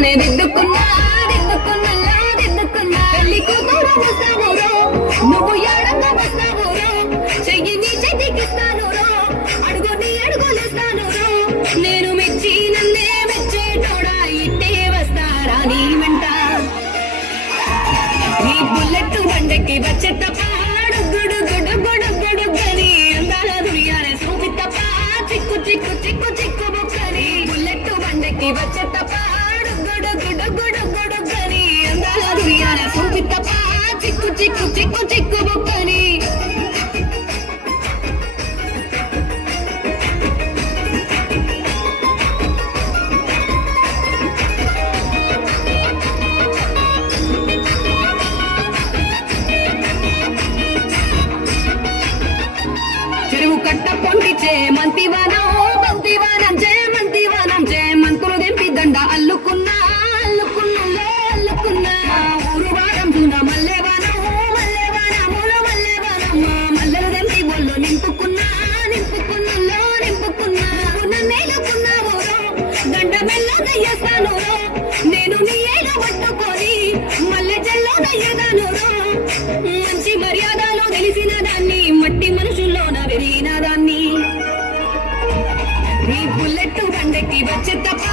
దిద్దుకున్నా దిద్దుకున్నా పెళ్లి కూతురు వస్తావురో నువ్వు ఎడంగా వస్తావురో చెయ్యి నీ చేతికిస్తాను రో అడుగు నీ అడుగులేస్తాను రో నేను మెచ్చి నన్నే మెచ్చేటోడా ఇట్టే వస్తారా నీ వెంట నీ బుల్లెట్ బండెక్కి వచ్చే తప్ప గుడు గుడు గుడు గుడు గని అందాల దునియానే చూపి తప్ప చిక్కు చిక్కు చిక్కు చిక్కు బుక్కని బుల్లెట్ బండెక్కి వచ్చే తప్ప గుడు గుడు గుడు గుడు గని అందాల దునియానే చూపి తప్ప చిక్కు చిక్కు చిక్కు చిక్కు బుక్కని చెరువు కట్ట పొండిచే మంతివానం చే మంతులు దెంపి దండ అల్లుకున్నా ఊరు వారం దున మల్లెవానము మల్లెలు దెంపి ఒళ్ళు నింపుకున్నా నన్నేలుకున్నావు దండ మెల్లో దయ్యేస్తాను నేను నీ ఏలు పట్టుకొని మల్లె చెల్లో దయ్యదాను మంచి మర్యాదలో తెలిసిన దాన్ని మట్టి మనుషుల్లోన పెరిగిన దాన్ని నీ బుల్లెట్ బండెక్కి వచ్చే తప్ప